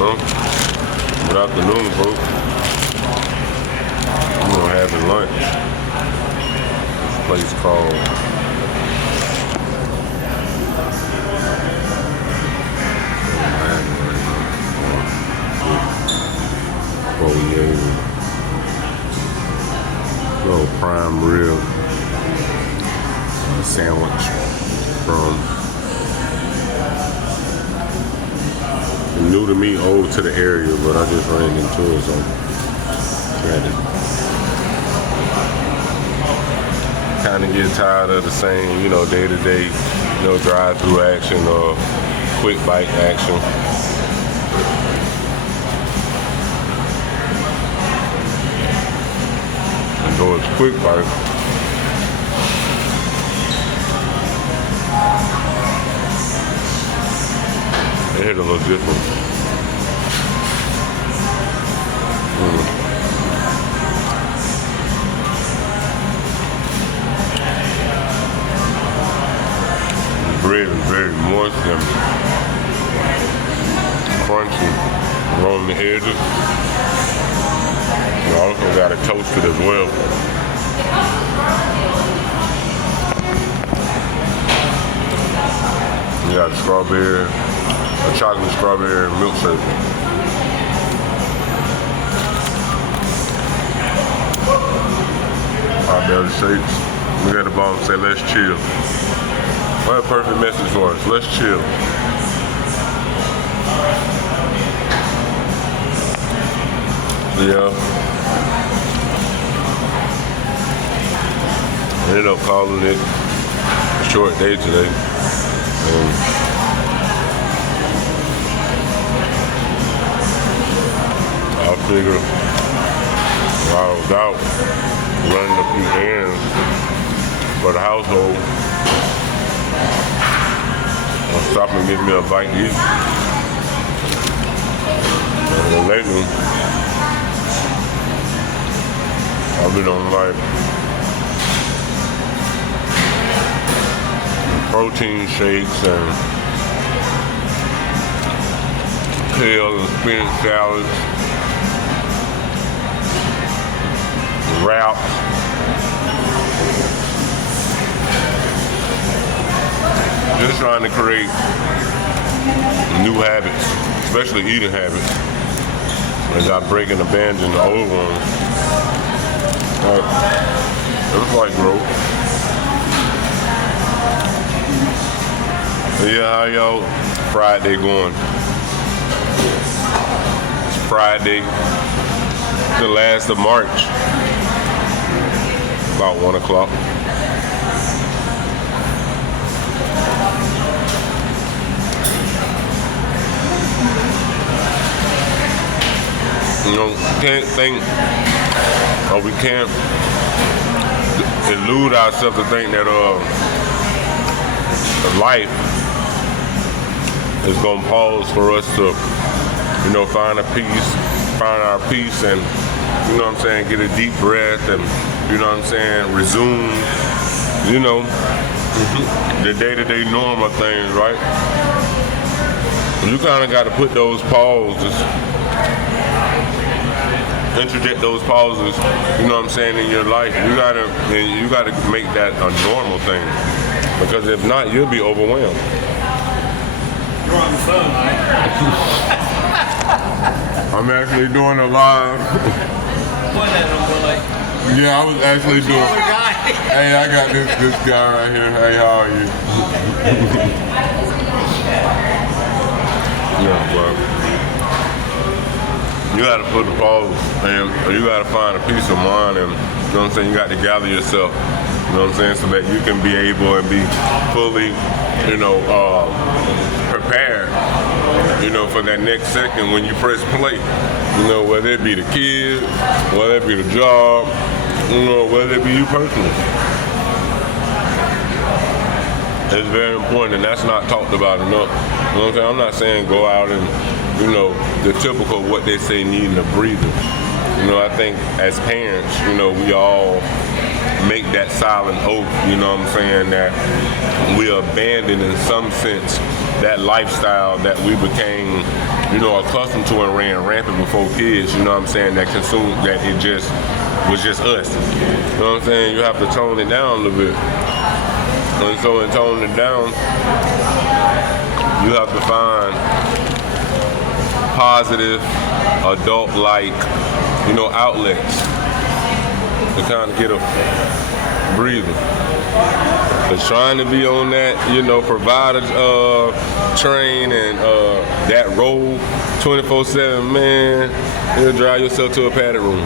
Well, good afternoon, folks. I'm gonna have lunch. This place called little prime rib sandwich from new to me, old to the area, but I just ran into it, so tried to kind of get tired of the same, day-to-day, drive-through action or quick bite action. And though it's quick bite, it hit a little different. The bread is very moist and crunchy around the edges. You also got it toasted as well. You got a chocolate strawberry milkshake. Hot belly shakes. Look at the bottom, say let's chill. What a perfect message for us. Let's chill. Yeah. I ended up calling it a short day today. I figure while I was out running a few errands for the household, I'll stop and get me a bite to eat. And then lately, I've been on like protein shakes and kale and spinach salads, wraps, just trying to create new habits, especially eating habits, as I break and abandon the old ones. It was like growth. Yeah, how y'all Friday going? It's Friday, the last of March, about 1 o'clock. Can't think, or we can't elude ourselves to think that life is gonna pause for us to, find our peace and, get a deep breath and, resume, the day-to-day normal things, right? You kind of got to put those pauses, interject those pauses, in your life. You gotta make that a normal thing, because if not, you'll be overwhelmed. You're on the phone, right? I'm actually doing a live. Point at him, boy. Yeah, I was actually doing. Other guy. Hey, I got this guy right here. Hey, how are you? Yeah, but you gotta put the pause, and you gotta find a peace of mind, and you got to gather yourself, so that you can be able and be fully, prepared, for that next second when you press play, whether it be the kids, whether it be the job, whether it be you personally. It's very important, and that's not talked about enough. I'm not saying go out and, the typical what they say needing a breather. I think as parents, we all make that silent oath, that we abandon in some sense that lifestyle that we became accustomed to and ran rampant before kids, you know what I'm saying, that consumed, that it just was just us. You know what I'm saying? You have to tone it down a little bit. And so in toning it down, you have to find positive, adult-like, outlets to kind of get a breather. But trying to be on that, provider train and that role 24/7, man, you'll drive yourself to a padded room.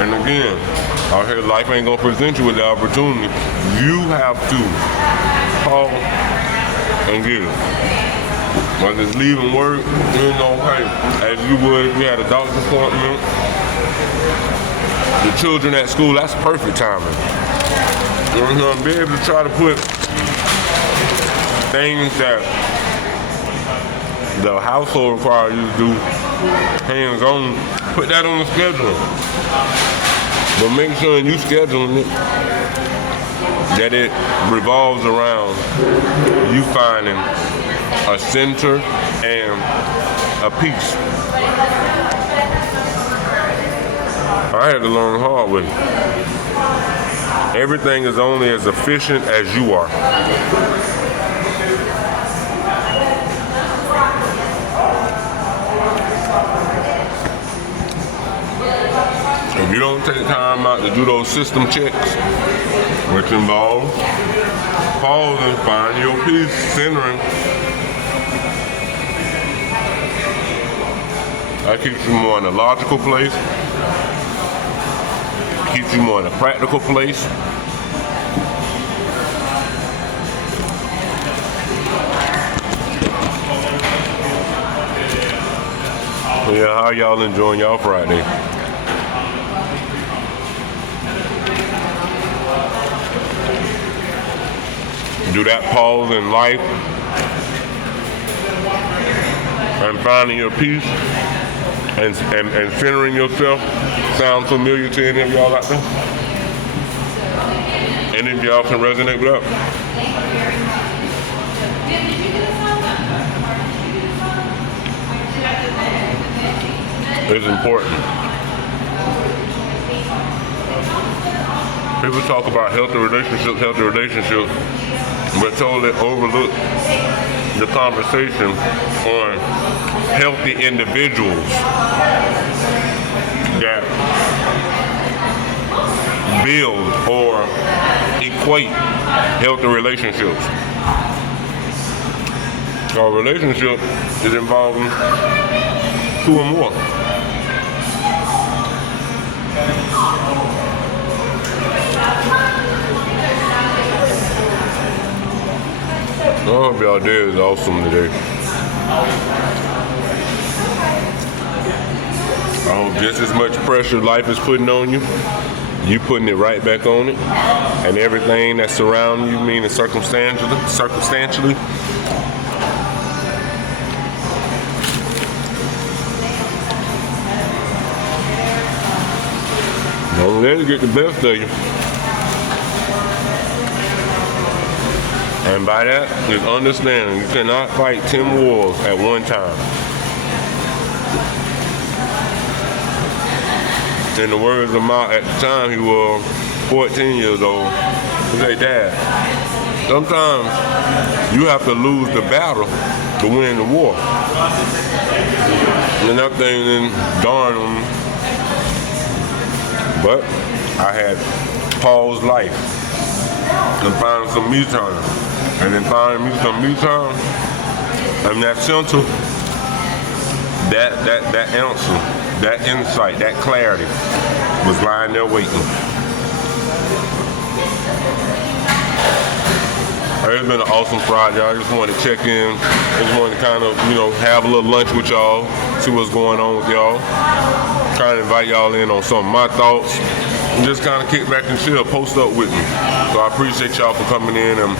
And again, out here, life ain't gonna present you with the opportunity. You have to call and get it. Whether it's leaving work, hey, as you would if you had a doctor's appointment, the children at school, that's perfect timing. Be able to try to put things that the household requires you to do hands-on, put that on the schedule. But make sure you scheduling it that it revolves around you finding a center and a peace. I had to learn the hard way. Everything is only as efficient as you are. If you don't take time out to do those system checks, which involve pause and find your peace, centering, that keeps you more in a logical place, keeps you more in a practical place. Yeah, how y'all enjoying y'all Friday? Do that pause in life and finding your peace and centering yourself sound familiar to any of y'all out there? Any of y'all can resonate with that? It's important. People talk about healthy relationships, but totally overlook the conversation on healthy individuals that build or equate healthy relationships. A relationship is involving two or more. I hope y'all day is awesome today. I hope just as much pressure life is putting on you, you putting it right back on it. And everything that's surrounding you, meaning circumstantially. Don't let it get the best of you. And by that is understanding you cannot fight 10 wars at one time. In the words of Ma, at the time he was 14 years old, he said, "Dad, sometimes you have to lose the battle to win the war." And that thing then dawned on me. But I had paused life and found some me time. And then finding me some me time, and that center, that answer, that insight, that clarity was lying there waiting. It's been an awesome Friday. I just wanted to check in. I just wanted to kind of, have a little lunch with y'all, see what's going on with y'all. Kind of invite y'all in on some of my thoughts. And just kind of kick back and chill, post up with me. So I appreciate y'all for coming in and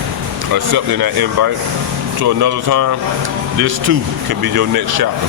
accepting that invite. To another time, this too can be your next chapter.